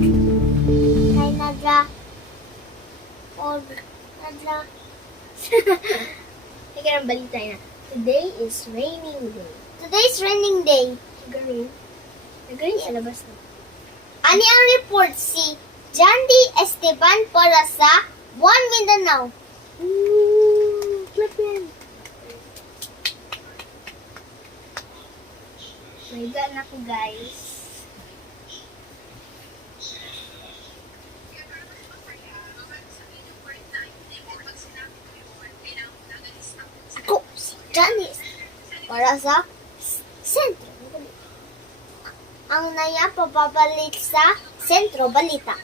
Kay Nadra. Or Nadra. Ika ng balita na. Today is raining day. Today is raining day. Nag-rain. Nag-rain sa labas na. Ani ang report si Jandy Esteban para sa One Mindanao. Clap yan. May gaan ako, guys. Ako, si Jandy para sa Sentro Balita. Ang naya pababalik sa Sentro Balita.